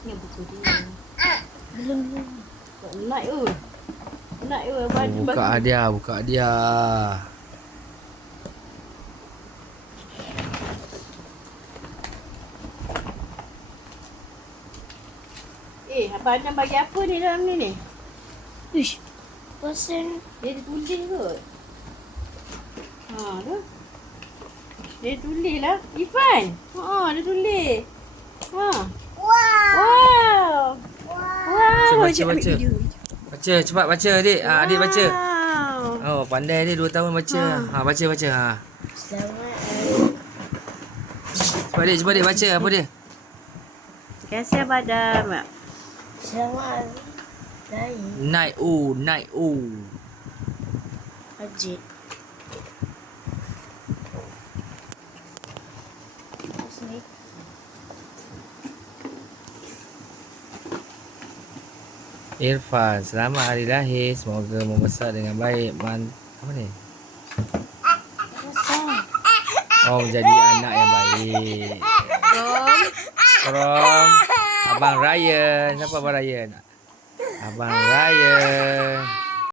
Ni buku dia. Belum. Naik ke? Naik ke baju Buka baju. dia, buka dia. Abang Adam bagi apa ni dalam ni? Ish. Pasal Dia tulis kot. Tu. Dia tulis lah. Ifan. Dia tulis. Wow. Wow. Baca. Baca, cepat baca adik. Adik baca. Oh, pandai dia 2 tahun baca. Baca. selamat Cepat adik baca apa dia? Terima kasih Abang Adam. selamat hari Night Haji. Sini. Irfan, selamat hari lahir. Semoga membesar dengan baik. Apa ni? Menjadi anak yang baik. From Abang Ryan. Siapa Abang Ryan? Abang Ryan.